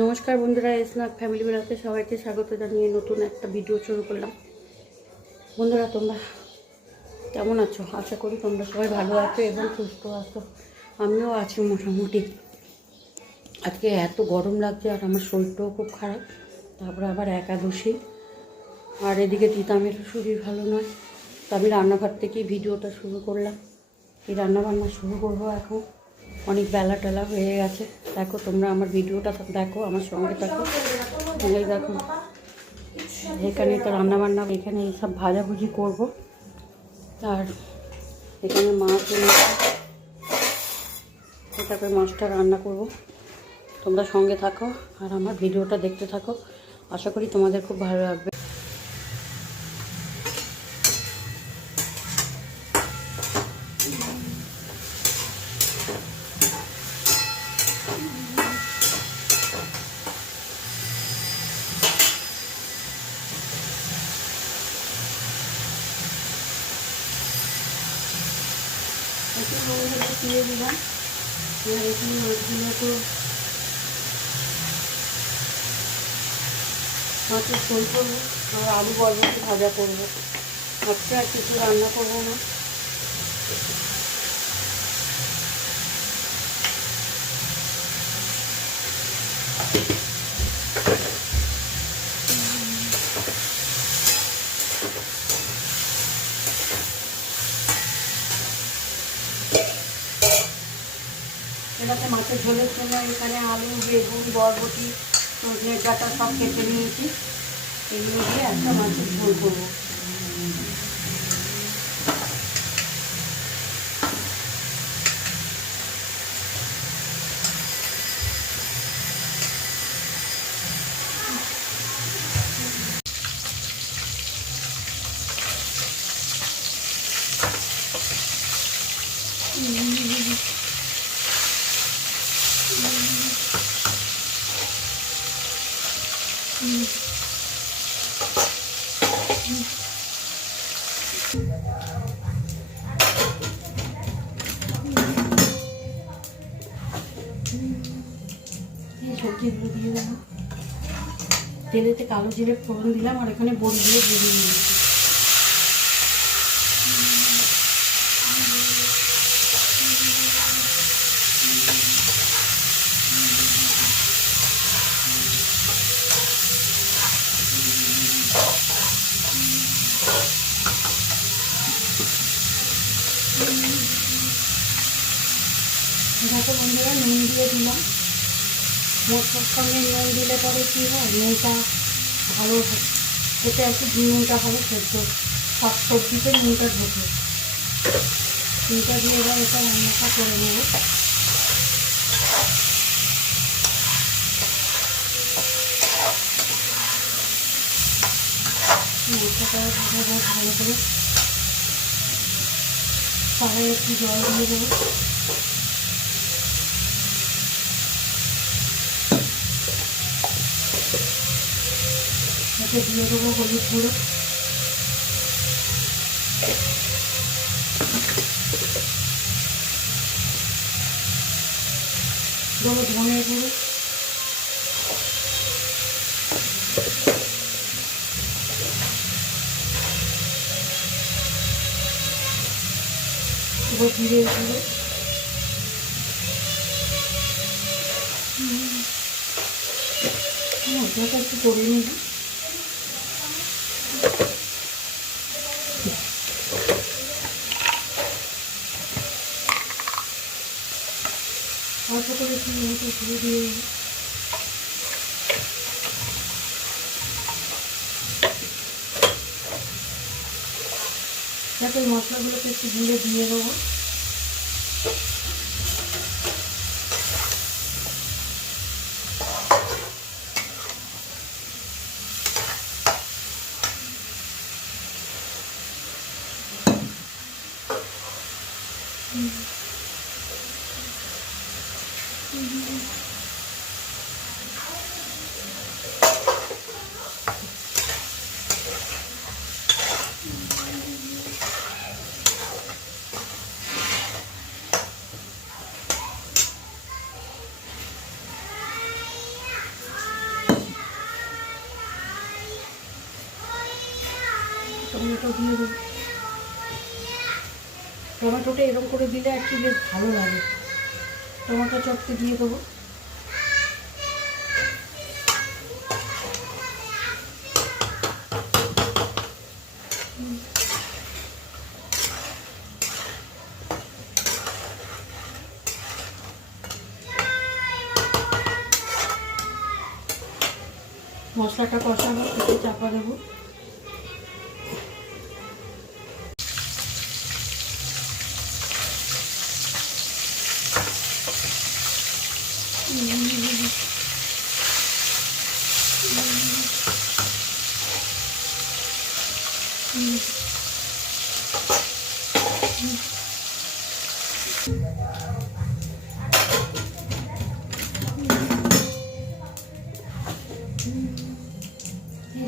নমস্কার বন্ধুরা, snack family বেড়াতে সবাইকে স্বাগত জানিয়ে নতুন একটা ভিডিও শুরু করলাম। বন্ধুরা, তোমরা কেমন আছো? আশা করি তোমরা সবাই ভালো আছো এবং সুস্থ আছো। আমিও আছি মোটামুটি। আজকে এত গরম লাগছে আর আমার শরীরটাও খুব খারাপ, তারপরে আবার একাদশী, আর এদিকে তিতামেরও শরীর ভালো নয়। তো আমি রান্নাঘর থেকেই ভিডিওটা শুরু করলাম। এই রান্নাবান্না শুরু করবো এখন। অনেক বেলা টেলা হয়ে গেছে। দেখো তোমরা আমার ভিডিওটা দেখো, আমার সঙ্গে থাকো। এই দেখো, এখানে তো রান্নাবান্না, এখানে এইসব ভাজাভুজি করব। আর এখানে মাছ এনেছে, এটাকে মাছটা রান্না করব। তোমরা সঙ্গে থাকো আর আমার ভিডিওটা দেখতে থাকো। আশা করি তোমাদের খুব ভালো লাগবে। একটু নুন হলুদ দিয়ে দিলাম। আর এখানে মাছগুলো তো মাছের ঝোল করবো আর আলু বরবটি ভাজা করবো। আজকে আর কিছু রান্না করবো না। এটাতে মাছের ঝোলের জন্য এখানে আলু, বেগুন, বরবটি, সজনের ডাঁটা সব কেটে নিয়েছি। এগুলো দিয়ে একটা মাছের ঝোল করবো। সবজিগুলো দিয়ে দেবো। তেলেতে কালো জিরে ফোড়ন দিলাম আর এখানে বড়ি দিয়ে ভেজে নিয়েছি। দেখো বন্ধুরা, নুন দিয়ে দিলাম। মশলার সঙ্গে নুন দিলে পরে কী হয়, নুনটা ভালো খেতে, একটু নুনটা ভালো সেদ্ধ, সব সবজিতে নুনটা ঢোকে। নুনটা দিয়ে এবার এটা রান্নাটা করে নেব। মশলাটা ভালো করে কড়াইয়ে একটু জল দিয়ে দেবো। এতে দিয়ে দেবো হলুদ গুঁড়ো, দেবো ধনের গুঁড়ো, দেবো জিরের গুঁড়ো, মশলাটা একটু করে নেব। অল্প করে একটু লঙ্কা গুঁড়ো দিয়ে দেবো। যাতে মশলাগুলোকে একটু গুঁড়ে দিয়ে দেবো। টমেটো দিয়ে দেবো। টমেটোটা এরকম করে দিলে আর কি বেশ ভালো লাগে। টমেটো চটকে দিয়ে দেবো। মশলাটা কষানো, একটু চাপা দেবো।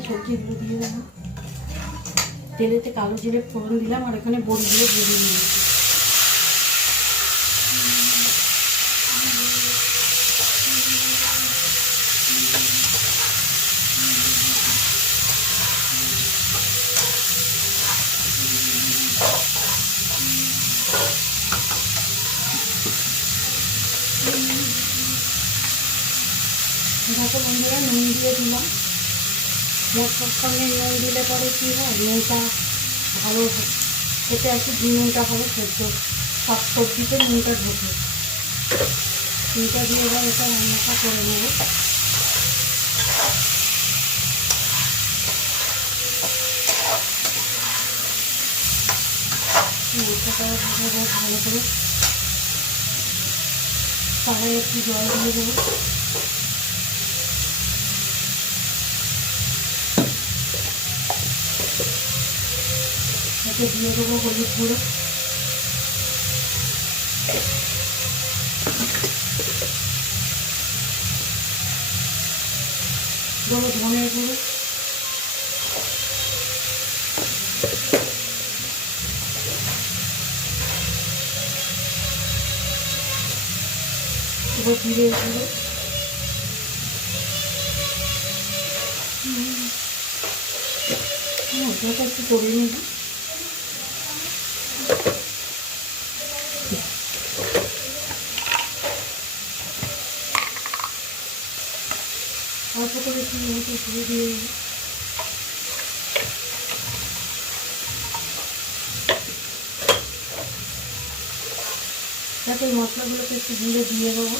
সবজিগুলো দিয়ে দেবো। তেলেতে কালো জিরে ফোড়ন দিলাম আর এখানে বড়িগুলো ভেজে নিয়েছি। দেখো বন্ধুরা, নুন দিয়ে দিলাম। মশলার সঙ্গে নুন দিলে পরে কী হয়, নুনটা ভালো খেতে আর কি, নুনটা ভালো সেদ্ধ, সব সবজিতে নুনটা ঢোকে। নুনটা দিয়ে এবার এটা রান্নাটা করে নেব। মশলাটা ভালো করে কড়াই একটু জল দিয়ে দেবো। এতে দিয়ে দেবো হলুদ গুঁড়ো, দেবো ধনের গুঁড়ো, দেবো জিরের গুঁড়ো, মশলাটা একটু করে নেব। অল্প করে একটু ঘুরে দিয়ে দেবো। যাতে মশলাগুলোকে একটু গুঁড়ে দিয়ে দেবো।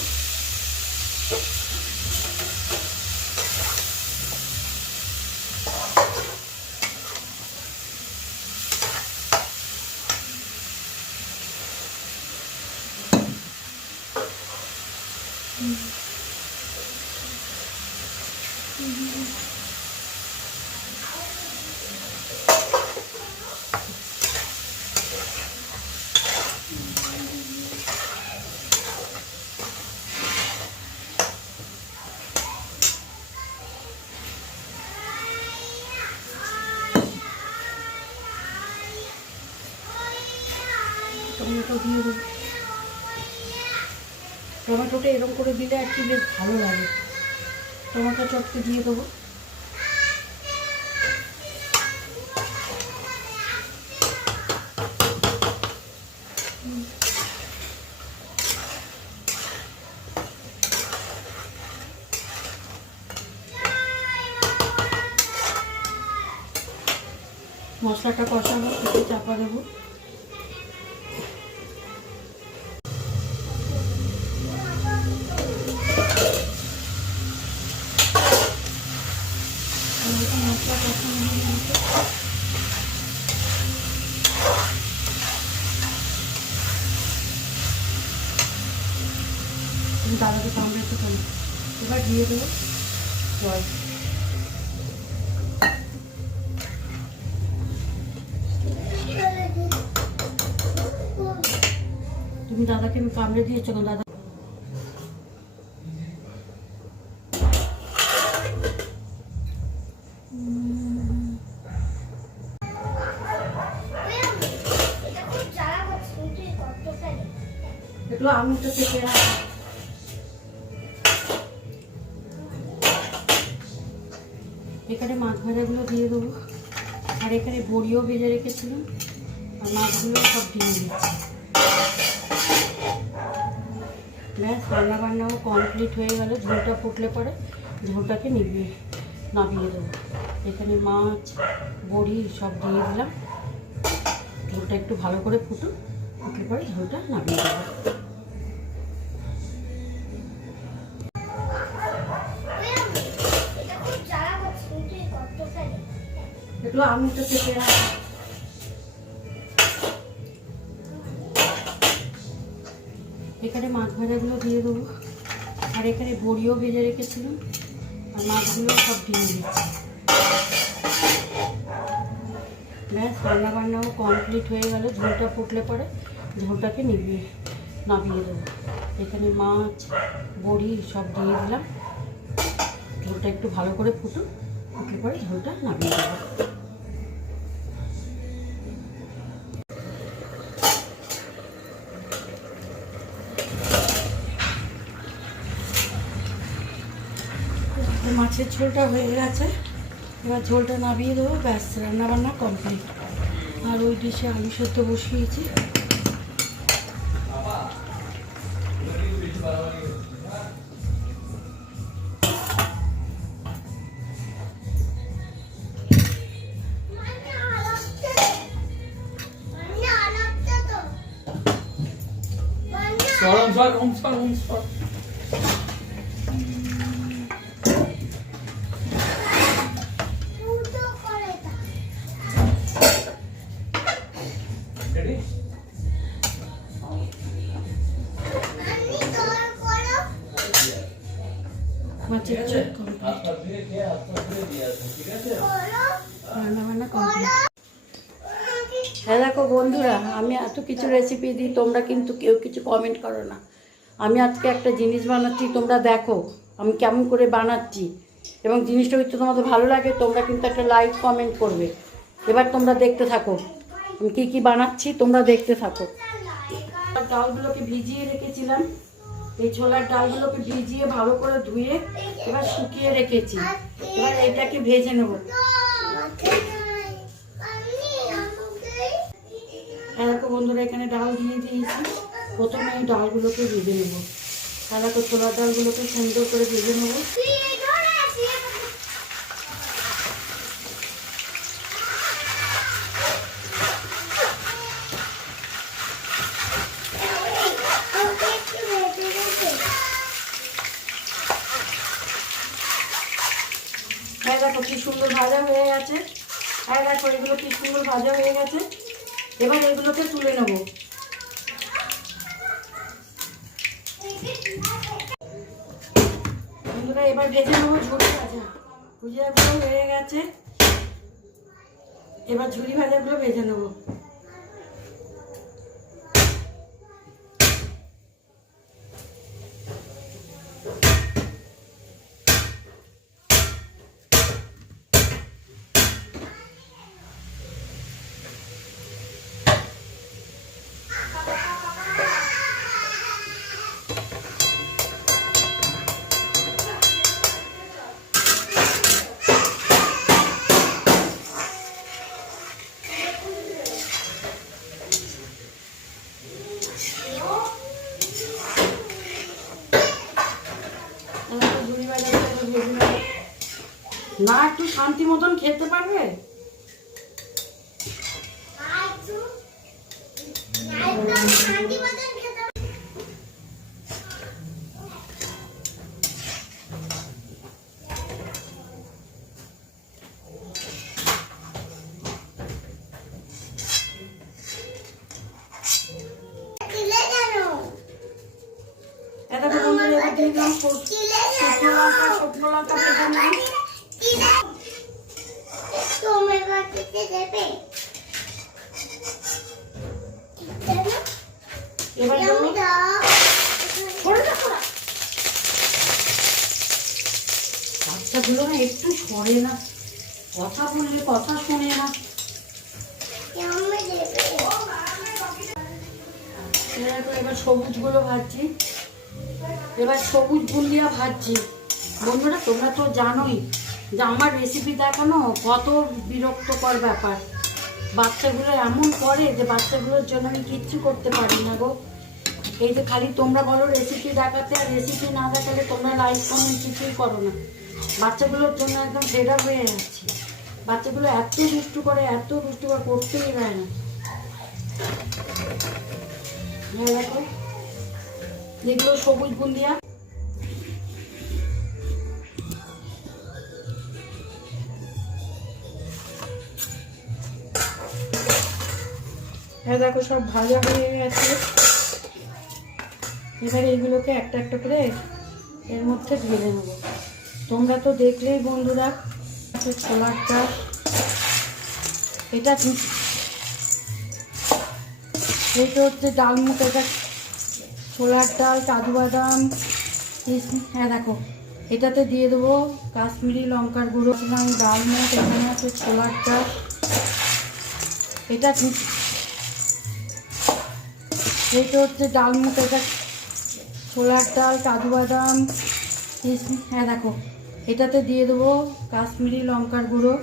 টমেটো দিয়ে দেবো। টমেটোটা এরকম করে দিলে আর কি বেশ ভালো লাগে। টমেটো চটকে দিয়ে দেবো। মশলাটা কষানো, একটু চাপা দেবো। মশলা কষানো হয়ে গেছে। দাদাকে কামড়ে একটু খাই। এবার দিয়ে দেবো জল। তুমি দাদাকে আমি কামড়ে দিয়েছো না দাদা? একটু আঙুলটা চেপে রাখ। এখানে মাছ ভাজাগুলো দিয়ে দেবো। আর এখানে বড়িও ভেজে রেখেছিলাম, আর মাছগুলো সব দিয়ে দিচ্ছি। ব্যাস রান্নাবান্নাও কমপ্লিট হয়ে গেল। ঝোলটা ফুটলে পরে ঝোলটাকে নামিয়ে দেবো। এখানে মাছ বড়ি সব দিয়ে দিলাম। ঝোলটা একটু ভালো করে ফুটলে পরে ঝোলটা নামিয়ে দেবো। এগুলো আমিটা থেকে এখানে মাছ ভাজাগুলো দিয়ে দেবো, আর এখানে বড়িও ভেজে রেখেছিলাম, আর মাছগুলো সব দিয়ে দিচ্ছি। ব্যাস রান্নাবান্নাও কমপ্লিট হয়ে গেল। ঝোলটা ফুটলে পরে ঝোলটাকে নামিয়ে দেবো। এখানে মাছ বড়ি সব দিয়ে দিলাম। ঝোলটা একটু ভালো করে ফুটলে পরে ঝোলটা নামিয়ে দেবো। মাছের ঝোলটা হয়ে গেছে, এবার ঝোলটা নামিয়ে দেবো। ব্যাস রান্নাবান্না কমপ্লিট। আর ওই ডিশে আলু সেদ্ধ বসিয়েছি। মাছের ঝোল রান্নাবান্না কমপ্লিট। হ্যাঁ দেখো বন্ধুরা, আমি এত কিছু রেসিপি দিই, তোমরা কিন্তু কেউ কিছু কমেন্ট করো না। আমি আজকে একটা জিনিস বানাচ্ছি, তোমরা দেখো আমি কেমন করে বানাচ্ছি, এবং জিনিসটা যদি তোমাদের ভালো লাগে তোমরা কিন্তু একটা লাইক কমেন্ট করবে। এবার তোমরা দেখতে থাকো আমি কী কী বানাচ্ছি, তোমরা দেখতে থাকো। ডালগুলোকে ভিজিয়ে রেখেছিলাম, এই ছোলার ডালগুলোকে ভিজিয়ে ভালো করে ধুয়ে এবার শুকিয়ে রেখেছি। এবার এটাকে ভেজে নেব। দেখো বন্ধুরা, এখানে ডাল দিয়ে দিয়েছি। প্রথমে এই ডালগুলোকে ভেজে নেব। দেখো ছোলার ডালগুলোকে সুন্দর করে ভেজে নেব। দেখো কি সুন্দর ভাজা হয়ে গেছে। দেখো এগুলো কি সুন্দর ভাজা হয়ে গেছে। এবার এগুলোকে তুলে নেব। বন্ধুরা এবার ভেজে নেবো ঝুড়ি ভাজা। ভুজিয়াগুলো হয়ে গেছে, এবার ঝুড়ি ভাজাগুলো ভেজে নেবো। না একটু শান্তি মতন খেতে পারবে। এটা তো বন্ধুরা এবার দিয়ে দিলাম শুকনো লঙ্কা ভেজে নিলাম। এবার বাচ্চাগুলো না একটু সরে না, কথা বললে কথা শোনে না। এবার সবুজগুলো ভাজছি, এবার সবুজ বুন্দিয়া ভাজছি। বন্ধুরা তোমরা তো জানোই যে আমার রেসিপি দেখানো কত বিরক্তকর ব্যাপার। বাচ্চাগুলো এমন করে যে বাচ্চাগুলোর জন্য আমি কিচ্ছু করতে পারি না গো। এই যে খালি তোমরা বলো রেসিপি দেখাতে, আর রেসিপি না দেখালে তোমরা লাইক কমেন্ট কিছুই করো না। বাচ্চাগুলোর জন্য একদম ফেড আপ হয়ে যাচ্ছি। বাচ্চাগুলো এত দুষ্টু করে, এত দুষ্টু করে, করতেই পারে না। দেখো যেগুলো সবুজ বুন্দিয়া, হ্যাঁ দেখো সব ভাজা হয়ে গেছে। এবারে এইগুলোকে একটা একটা করে এর মধ্যে ঢেলে নেবো। তোমরা তো দেখলেই বন্ধুরা, ছোলার ডাল, এটা হচ্ছে ডালমুখ, এটা ছোলার ডাল, কাজু বাদাম, হ্যাঁ দেখো এটাতে দিয়ে দেবো কাশ্মীরি লঙ্কার গুঁড়ো, ডালমুখ, এখানে আছে ছোলার ডাল, এটা হচ্ছে ডালমুখ, এটা ছোলার ডাল, কাজু বাদাম, হ্যাঁ দেখো এটাতে দিয়ে দেবো কাশ্মীরি লঙ্কার গুঁড়ো।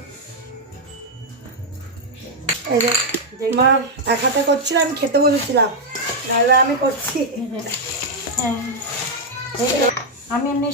মা এক হাতে করছিল, আমি খেতে বসেছিলাম, নাহলে আমি করছি। হ্যাঁ আমি এমনি